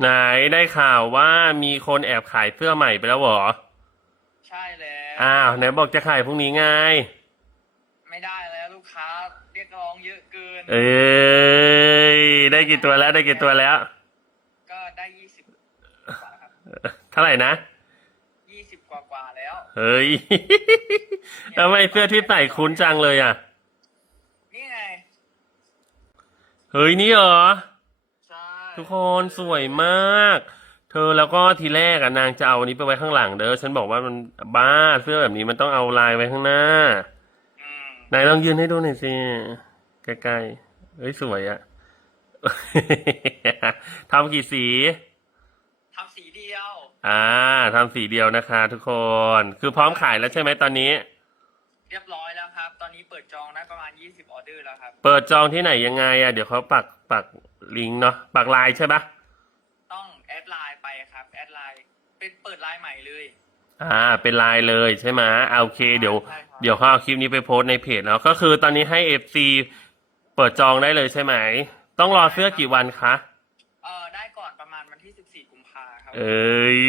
ไหนได้ข่าวว่ามีคนแอบขายเสื้อใหม่ไปแล้วเหรอ ใช่แล้วอ้าวไหนบอกจะขายพรุ่งนี้ไง ไม่ได้แล้วลูกค้าเรียกร้องเยอะเกิน เอ้ยได้กี่ตัวแล้วได้กี่ตัวแล้ว ก็ได้ยี่สิบกว่าครับเท่าไหร่นะยี่สิบกว่ากว่าๆแล้ว เฮ้ยทำไมเสื้อที่ใส่คุ้นจังเลยอะ นี่ไง เฮ้ยนี่เหรอใช่ ทุกคนสวยมาก เธอแล้วก็ทีแรกอะนางจะเอาอันนี้ไปไว้ข้างหลังเด้อฉันบอกว่ามันบ้าเสื้อแบบนี้มันต้องเอาลายไว้ข้างหน้าอืมไหนลองยืนให้ดูหน่อยสิใกล้ๆเฮ้ยสวยอะ ทำกี่สี ทำสีเดียว อ่าทำสีเดียวนะคะ ทุกคน คือพร้อมขายแล้วใช่ไหมตอนนี้ เรียบร้อยแล้วครับ ตอนนี้เปิดจองได้ประมาณยี่สิบออเดอร์แล้วครับ เปิดจองที่ไหนยังไงอะเดี๋ยวเขาปักปัก ลิงก์เนาะปักไลน์ใช่ปะต้องแอดไลน์ไปครับ แอดไลน์เป็นเปิดไลน์ใหม่เลยอ่า เป็นไลน์เลยใช่ไหมอ่าโอเค เดี๋ยว ใช่ครับ เดี๋ยวเขาเอาคลิปนี้ไปโพสต์ในเพจเนาะก็คือตอนนี้ให้เอฟซีเปิดจองได้เลยใช่ไหม ต้องรอเสื้อกี่วันคะ เออได้ก่อนประมาณวันที่สิบสี่กุมภาครับ เอ้ย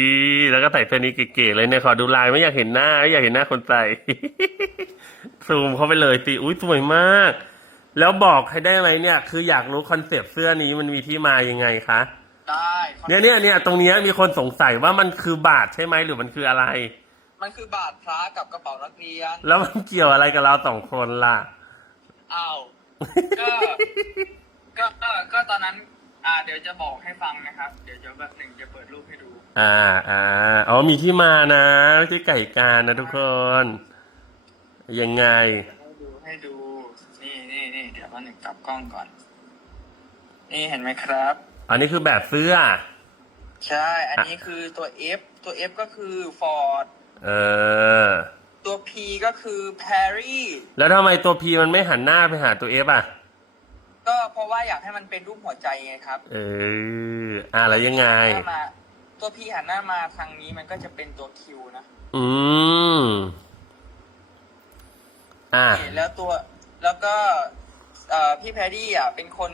แล้วก็ใส่เสื้อนี้เก๋ๆเลยเนี่ยขอดูลายไม่อยากเห็นหน้าไม่อยากเห็นหน้าคนใส่ ซูมเข้าไปเลยสิอุ้ยสวยมาก แล้วบอกให้ได้ไหมเนี่ย คืออยากรู้คอนเซปต์เสื้อนี้มันมีที่มายังไงคะได้เนี่ยเนี่ยเนี่ยตรงเนี้ยมีคนสงสัยว่ามันคือบาทใช่ไหมหรือมันคืออะไร มันคือบาทพระกับกระเป๋านักเรียนแล้วมันเกี่ยวอะไรกับเราสองคนล่ะอ้าวก็ก็ก็ก็ตอนนั้น อ่า เดี๋ยวจะบอกให้ฟังนะครับ เดี๋ยวจะแบบหนึ่งจะเปิดรูปให้ดู อ่าอ่าอ๋อมีที่มานะไม่ใช่ไก่การนะทุกคน ยังไง ให้ดูให้ดูนี่นี่นี่เดี๋ยววันหนึ่งกลับกล้องก่อน นี่เห็นไหมครับ อันนี้คือแบบเสื้อ ใช่ อันนี้คือตัว F ตัว F ก็คือ Ford เออ ตัว P ก็คือ Perry แล้วทำไมตัวพีมันไม่หันหน้าไปหาตัวเอฟอะ ก็เพราะว่าอยากให้มันเป็นรูปหัวใจไงครับเออ อ่าแล้วยังไง หันหน้ามาตัว P หันหน้ามาทางนี้มันก็จะเป็นตัว Q นะอืม อ่าแล้วตัวแล้วก็ เอ่อพี่แพดดี้อะเป็นคน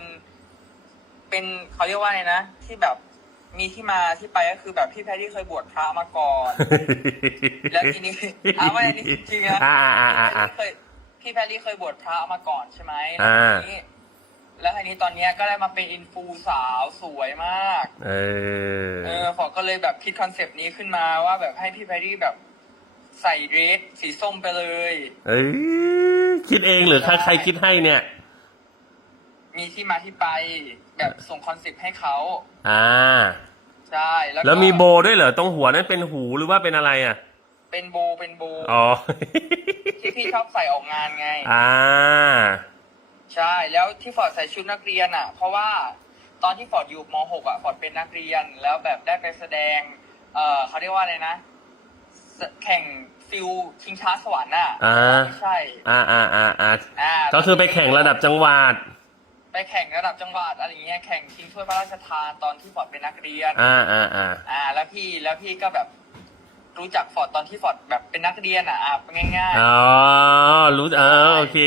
เป็นเขาเรียกว่าไงนะที่แบบมีที่มาที่ไปก็คือแบบพี่แพดดี้เคยบวชพระมาก่อน แล้วทีนี้เอาไว้อันนี้จริงๆนะอ่าอ่าอ่าอ่า พี่แพดดี้เคยพี่แพดดี้เคยบวชพระมาก่อนใช่ไหมอ่าแล้วทีนี้แล้วทีนี้ตอนเนี้ยก็ได้มาเป็นอินฟูสาวสวยมาก เออ เออฟอร์ดก็เลยแบบคิดคอนเซปต์นี้ขึ้นมาว่าแบบให้พี่แพดดี้แบบใส่เดรสสีส้มไปเลย เอ้ยคิดเองหรือใครใครคิดให้เนี่ย มีที่มาที่ไปแบบส่งคอนเซปต์ให้เขาอ่า ใช่แล้วก็แล้วมีโบด้วยเหรอตรงหัวนั้นเป็นหูหรือว่าเป็นอะไรอะ เป็นโบเป็นโบอ๋อ ที่พี่ชอบใส่ออกงานไง อ่า ใช่แล้วที่ฟอร์ดใส่ชุดนักเรียนอะ เพราะว่าตอนที่ฟอร์ดอยู่ม .6 อะฟอร์ดเป็นนักเรียนแล้วแบบได้ไปแสดง เออเขาเรียกว่าอะไรนะสแข่งฟิลชิงช้าสวรรค์อะอ่า ไม่ใช่ อ่าอ่าอ่าอ่าอ่าก็คือไปแข่งระดับจังหวัดไป แข่งระดับจังหวัดอะไรอย่างเงี้ยแข่งชิงถ้วยพระราชทานตอนที่ฟอร์ดเป็นนักเรียน อ่าอ่าอ่าอ่า แล้วพี่แล้วพี่ก็แบบ รู้จักฟอร์ดตอนที่ฟอร์ดแบบเป็นนักเรียนอะอะง่าย อ๋อรู้อ่าโอเค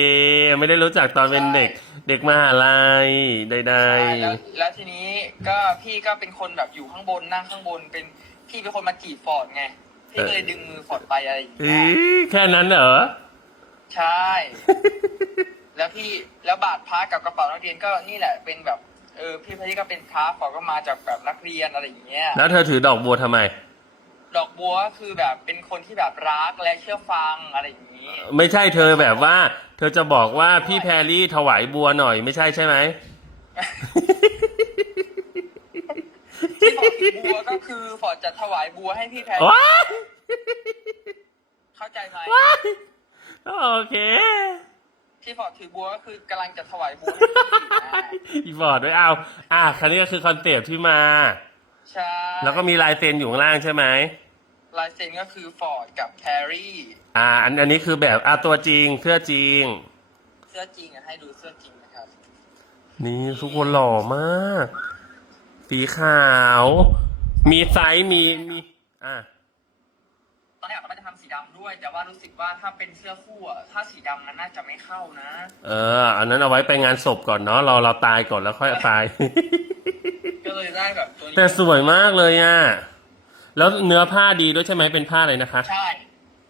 ไม่ได้รู้จักตอนเป็นเด็กเด็กมหาลัยใดๆใช่แล้วแล้วทีนี้ก็พี่ก็เป็นคนแบบอยู่ข้างบนนั่งข้างบนเป็นพี่เป็นคนมาจีบฟอร์ดไงพี่ก็เลยดึงมือฟอร์ดไปอะไรอย่างๆเงี้อี๋ยแค่นั้นเหรอ ใช่ แล้วพี่แล้วบาทพระกับกระเป๋านักเรียนก็นี่แหละเป็นแบบเออพี่พี่ก็เป็นพระฟอร์ดก็มาจากแบบนักเรียนอะไรอย่างเงี้ย แล้วเธอถือดอกบัวทำไม ดอกบัวก็คือแบบเป็นคนที่แบบรักและเชื่อฟังอะไรอย่างนี้ ไม่ใช่เธอแบบว่า เธอจะบอกว่าพี่แพรรี่ถวายบัวหน่อยไม่ใช่ใช่ไหม ที่ฟอร์ดถือบัวก็คือฟอร์ดจะถวายบัวให้พี่แพรว้ายเข้าใจไหมว้ายโอเค ที่ฟอร์ดถือบัวก็คือกำลังจะถวายบัวให้พี่อ่าอีบอร์ดด้วยเอาอะคันนี้ก็คือคอนเซปต์ที่มา ใช่แล้วก็มีลายเซ็นอยู่ข้างล่างใช่ไหมลายเซ็นก็คือฟอร์ดกับแพรรี่อ่า อันอันนี้คือแบบอะตัวจริงเสื้อจริง เสื้อจริงอะให้ดูเสื้อจริงนะครับ นี่ทุกคนหล่อมาก สีขาว มีไซส์มีมี อะ ตอนแรกเรา จะทำสีดำด้วย แต่ว่ารู้สึกว่าถ้าเป็นเสื้อคู่อะถ้าสีดำมันน่าจะไม่เข้านะ เออ อันนั้นเอาไว้ไปงานศพก่อนเนาะเราเราตายก่อนแล้วค่อยเอาตายก็ก็เลยได้แบบตัวนี้แต่สวยมากเลยอะ แล้วเนื้อผ้าดีด้วยใช่ไหมเป็นผ้าอะไรนะคะ ใช่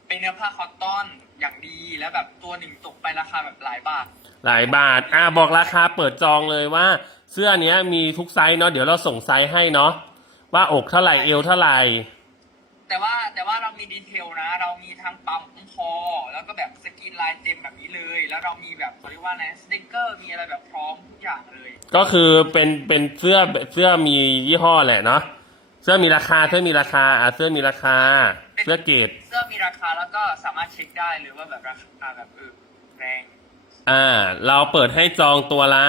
เป็นเนื้อผ้าคอตตอนอย่างดีแล้วแบบตัวหนึ่งตกไปราคาแบบหลายบาท หลายบาท อะบอกราคาเปิดจองเลยว่า เสื้อเนี้ยมีทุกไซส์เนาะเดี๋ยวเราส่งไซส์ให้เนาะว่าอกเท่าไหร่เอวเท่าไหร่ แต่ว่าแต่ว่าเรา มีดีเทลนะ เรามีทั้งปั๊มคอ แล้วก็แบบสกรีนลายเต็มแบบนี้เลย แล้วเรามีแบบเขาเรียกว่าไงสติกเกอร์มีอะไรแบบพร้อมทุกอย่างเลย ก็คือเป็นเป็นเสื้อเสื้อมียี่ห้อแหละเนาะเสื้อมีราคาเสื้อมีราคาอะเสื้อมีราคา เสื้อเกรดเสื้อมีราคาแล้วก็สามารถเช็คได้เลยว่าแบบราคาแบบเออแรงอ่า เราเปิดให้จองตัวละ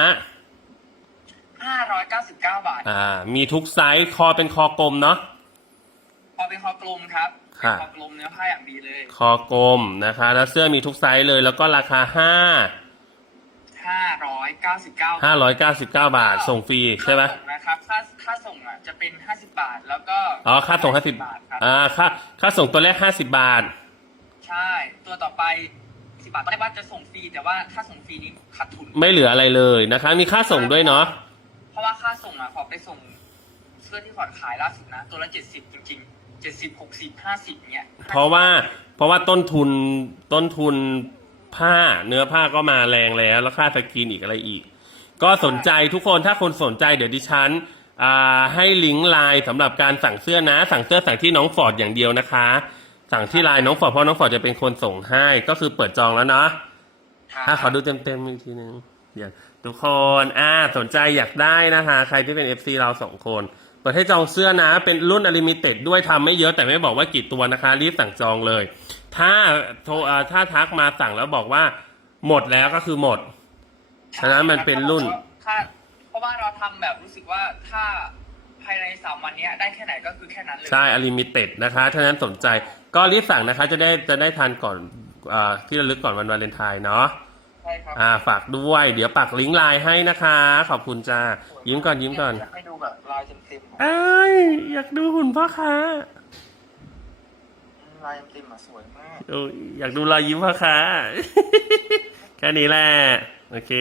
599บาท อ่า มีทุกไซส์คอเป็นคอกลมเนาะพอเป็นคอกลมครับ ครัเป็นบคอกลมเนื้อผ้าอย่างดีเลยคอกลมนะคะ แล้วเสื้อมีทุกไซส์เลย แล้วก็ราคาห้า599ห้าร้อยเก้าสิบเก้าบาท ส่งฟรีใช่ไหมค่าส่งนะครับค่าค่าส่งอะจะเป็น50บาท แล้วก็อ๋อค่าส่งห้าสิบาทครับอ่าค่าค่าส่งตัวแรกห้าสิบบาท ใช่ ตัวต่อไป10บาทตอนแรกว่าจะส่งฟรีแต่ว่าถ้าส่งฟรีนี้ขาดทุนไม่เหลืออะไรเลยนะคะ มีค่าส่งด้วยเนาะเพราะว่าค่าส่งอะพอไปส่งเสื้อที่ฟอร์ดขายล่าสุดนะ ตัวละ70จริงๆ 70 60 50เนี้ยเพราะว่าเพราะว่าต้นทุนต้นทุนผ้าเนื้อผ้าก็มาแรงแล้วแล้วค่าสกรีนอีกอะไรอีก ก็สนใจทุกคนถ้าคนสนใจเดี๋ยวดิฉันอ่าให้ลิงก์ไลน์สำหรับการสั่งเสื้อนะ สั่งเสื้อสั่งที่น้องฟอร์ดอย่างเดียวนะคะ สั่งที่ไลน์น้องฟอร์ดเพราะน้องฟอร์ดจะเป็นคนส่งให้ก็คือเปิดจองแล้วเนาะครับอะขอดูเต็มๆอีกทีนึงเดี๋ยวทุกคนอ่าสนใจอยากได้นะคะ ใครที่เป็น FC เราสองคน เปิดให้จองเสื้อนะ เป็นรุ่นอลิมิเต็ดด้วยทำไม่เยอะแต่ไม่บอกว่ากี่ตัวนะคะ รีบสั่งจองเลย ถ้าโทรอ่าถ้าทักมาสั่งแล้วบอกว่าหมดแล้วก็คือหมดฉะนั้นมันเป็นรุ่นถ้าเพราะว่าเราทำแบบรู้สึกว่าถ้าภายในสามวันเนี้ยได้แค่ไหนก็คือแค่นั้นเลยใช่อลิมิเต็ดนะคะถ้านั้นสนใจก็รีบสั่งนะคะ จะได้จะได้ทันก่อนอ่าที่ระลึกก่อนวันวาเลนไทน์เนาะ ใช่ครับอ่าฝากด้วย เดี๋ยวปักลิงก์ไลน์ให้นะคะ ขอบคุณจ้ายิ้มก่อนยิ้มก่อนยากให้ดูแบบลายเต็มๆอะเอ้ยอยากดูหุ่นพ่อค้าลายเต็มๆอะสวยมาก โอ้ยอยากดูรอยยิ้มพ่อค้า แค่นี้แหละ โอเค